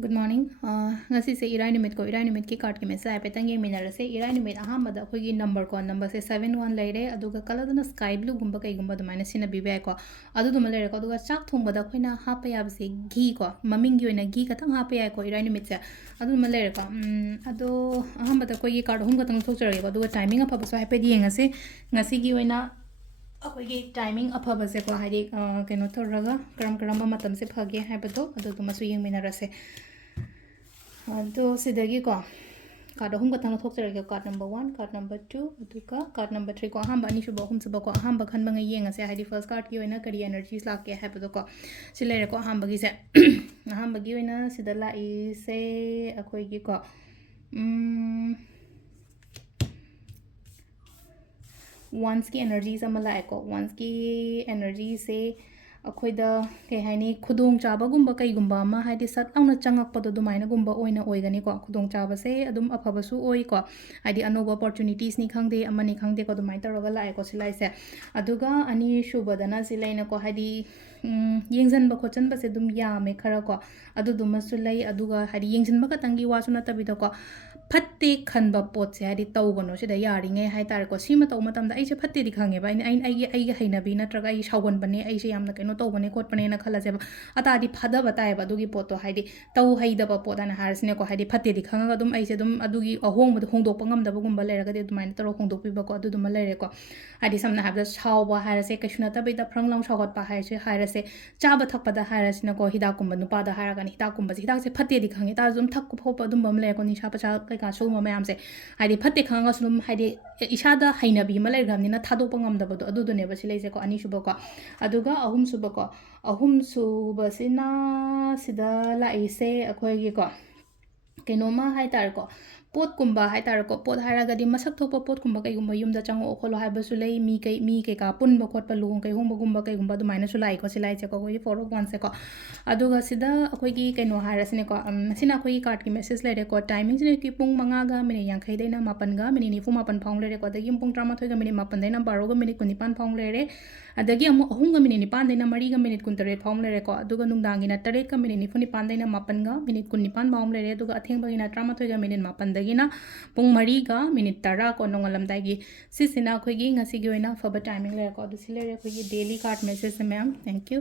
Good morning. Ngasi se irai numit ko irai numit ki card ki message ai petang yeng minara se irai numit ahambada khoi gi number ko number se 71 leire aduga kala duna sky blue gumba kai gumba dumaina sina bibi ai ko adu duma leire ko aduga chak thongbada khoina hapa yab se ghee ko maming gi oina ghee katang hapa ai ko irai numit se adu duma leire ko ado ahambada khoi gi card hum katang thokjare ko aduga timing afa so happy di ngasi ngasi gi oina अखोई timing अफबसे को high कनो तौरगा करम करम मतम से फगे हाइबदो अदुदुमसु येंमिनरसे तो सिदगी को कार्ड अहुम गतंग थोक्चरगे कार्ड नंबर 1 कार्ड नंबर 2 अदुका कार्ड नंबर 3 को अहम अनी सुबह अहुम सुबह को अहम खनबंग येंगसे हाई फर्स्ट कार्ड की ओइना करी एनर्जीज लाके हाइबदो को सिलेरे को अहम बगी से अहम बगी ओइना सिदा लाई से अखोई को वंस की एनर्जीज लाएको वंस की एनर्जी से अखोद कई हाई खुदों चाबगुब कईगुब है सट लाउन चंगपदुमाइनगुब ओइगनीको खुदों चाबसे अदुम अफबसु ओइको हाइदी अनोब अपॉर्चुनिटीज नि खंगदे अमनि खंगदे को दुमाइ तौरगा लाएको सिलाइसे अदुगा अनी सुबदना सिलाइनको हाइदी येंजनब खोचनबसे दुम यामे खरको अदुदुमसु लई अदुगा हाइदी येंजनब खतंगी वासु नतबिदको फत्ते खनब पोटसे हाइदी तौगनो सिदा यारिङै हाइतारेको सिमा तौ मतमदा आइसे फत्ते दि खंगेबा आइगे हैनबी नत्रगा आइ साउगनबने आइसे यामना कइनो तौबने खोटपने न खलासेबा अतादि फदब तायबा दुगी पोतो हाइदी तौ हैदब पोदाना हारसिनेको हाइदी फत्ते दि खंगा दुम आइसे दुम अदुगी अहोंबद होंदोकप ngамदबगुंबा लेरगदि दुमाइन तरो होंदोकपिबको अदुदुमा लेरेको हाइदी समना हाबदा साउबा हारसे कैसुना तबैदा फ्रंगलाउ साउगतपा हारसे हारसे चाबा थकपदा हारसिनको हिदाकुंबा नुपादा हारगनि हिदाकुंबा हिदाकसे फत्ते दि खंगे ता जुम थक्कु फोप दुमबम लेरको निशा पचा का सुगुम मैमसे हाइदी फत्ते खंगासु दुम हाइदी इसादा हैनबी मा लेरग्रामनिना थादोप ngамदबदो अदुदुनेबा सिलेजेको अनिसुबको अदुगा अहुमसुबको अहुमसुबसिना सिदा लाइसे अखोइगेको केनोमा हाइतारको पोतकुंबा हाइतारको पोत हारगदि मसक थोप पोतकुंबा कईगुंबा युमदा चंगो खोलो हाइबसु लई मी कई का पुनबा खोटपा लुंग कई होंबगुंबा कईगुंबा दुमाइनसु लाइको सिलाइसेको कोई 401 सेको अदुगा सिदा अखोइगी कइनो हारसिनेको सिना अखोइगी कार्ड की मेसेज लेरेको टाइमिंग सिने की पुंग 5 गा मिनिट 50 दैना 4 गा मिनिट 94 फाउंग लेरेको अदगी पुंग 13 गा मिनिट 4 दैना 12 गा मिनिट 19 फाउंग लेरे अदगी अमु 3 गा मिनिट 9 दैना 4 गा मिनिट 23 फाउंग लेरेको अदुगा नुंगदांगिना 9 गा मिनिट 94 दैना 4 गा मिनिट 19 फाउंग लेरे अदुगा अथेंबगिना 13 गा मिनिट 4 दगिना पुंग 4 गा मिनिट 10 को नोंगलमदागी सिसिना अखोइगी ngasi gi oina फब टाइमिंग लेरेको अदु सिलेरे अखोइगी डेली कार्ड मेसेज से मैम थैंक यू